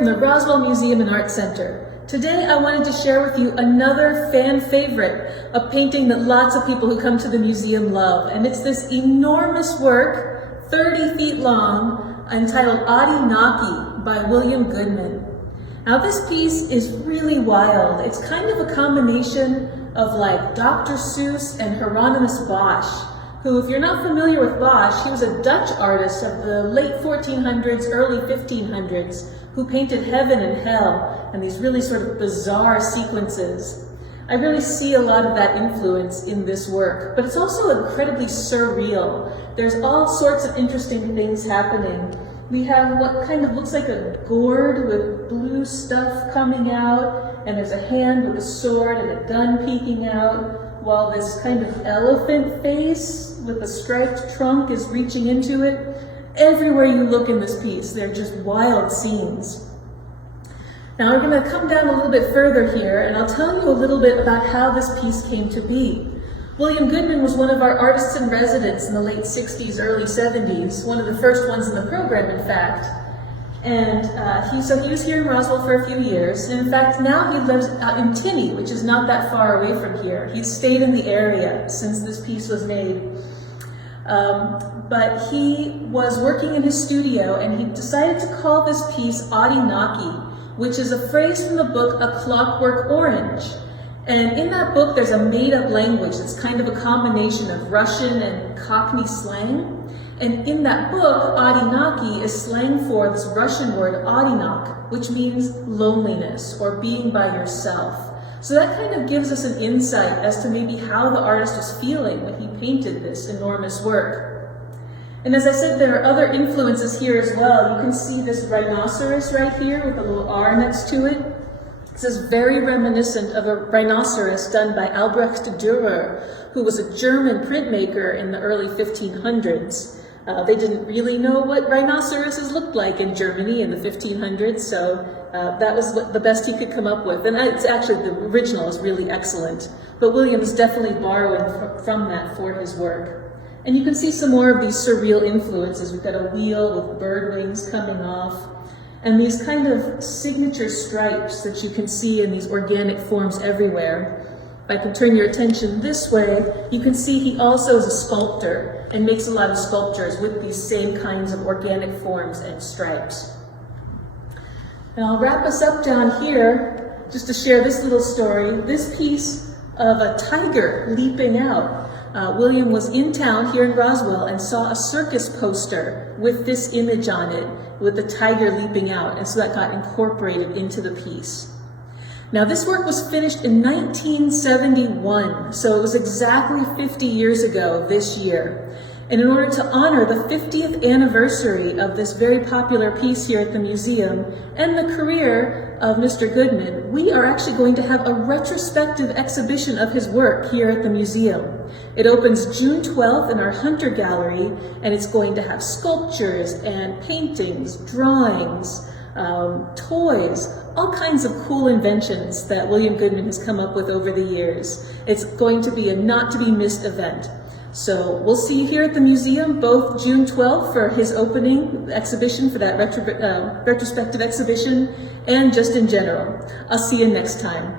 from the Roswell Museum and Art Center. Today I wanted to share with you another fan favorite, a painting that lots of people who come to the museum love, and it's this enormous work, 30 feet long, entitled Oddy Knocky by William Goodman. Now this piece is really wild. It's kind of a combination of like Dr. Seuss and Hieronymus Bosch, who, if you're not familiar with Bosch, he was a Dutch artist of the late 1400s, early 1500s, who painted heaven and hell and these really sort of bizarre sequences. I really see a lot of that influence in this work, but it's also incredibly surreal. There's all sorts of interesting things happening. We have what kind of looks like a gourd with blue stuff coming out, and there's a hand with a sword and a gun peeking out, while this kind of elephant face with a striped trunk is reaching into it. Everywhere you look in this piece, they're just wild scenes. Now I'm going to come down a little bit further here, and I'll tell you a little bit about how this piece came to be. William Goodman was one of our artists in residence in the late 60s, early 70s, one of the first ones in the program, in fact. And so he was here in Roswell for a few years, and in fact now he lives out in Tinney, which is not that far away from here. He's stayed in the area since this piece was made. But he was working in his studio, and he decided to call this piece Oddy Knocky, which is a phrase from the book A Clockwork Orange. And in that book there's a made-up language that's kind of a combination of Russian and Cockney slang. And in that book, Oddy Knocky is slang for this Russian word Adinaki, which means loneliness or being by yourself. So that kind of gives us an insight as to maybe how the artist was feeling when he painted this enormous work. And as I said, there are other influences here as well. You can see this rhinoceros right here with a little R next to it. This is very reminiscent of a rhinoceros done by Albrecht Dürer, who was a German printmaker in the early 1500s. They didn't really know what rhinoceroses looked like in Germany in the 1500s, so that was the best he could come up with. And it's actually, the original is really excellent, but William's definitely borrowing from that for his work. And you can see some more of these surreal influences. We've got a wheel with bird wings coming off, and these kind of signature stripes that you can see in these organic forms everywhere. If I can turn your attention this way, you can see he also is a sculptor and makes a lot of sculptures with these same kinds of organic forms and stripes. And I'll wrap us up down here just to share this little story. This piece of a tiger leaping out. William was in town here in Roswell and saw a circus poster with this image on it, with the tiger leaping out, and so that got incorporated into the piece. Now this work was finished in 1971, so it was exactly 50 years ago this year. And in order to honor the 50th anniversary of this very popular piece here at the museum and the career of Mr. Goodman, we are actually going to have a retrospective exhibition of his work here at the museum. It opens June 12th in our Hunter Gallery, and it's going to have sculptures and paintings, drawings, toys, all kinds of cool inventions that William Goodman has come up with over the years. It's going to be a not-to-be-missed event. So we'll see you here at the museum both June 12th for his opening exhibition, for that retrospective exhibition, and just in general. I'll see you next time.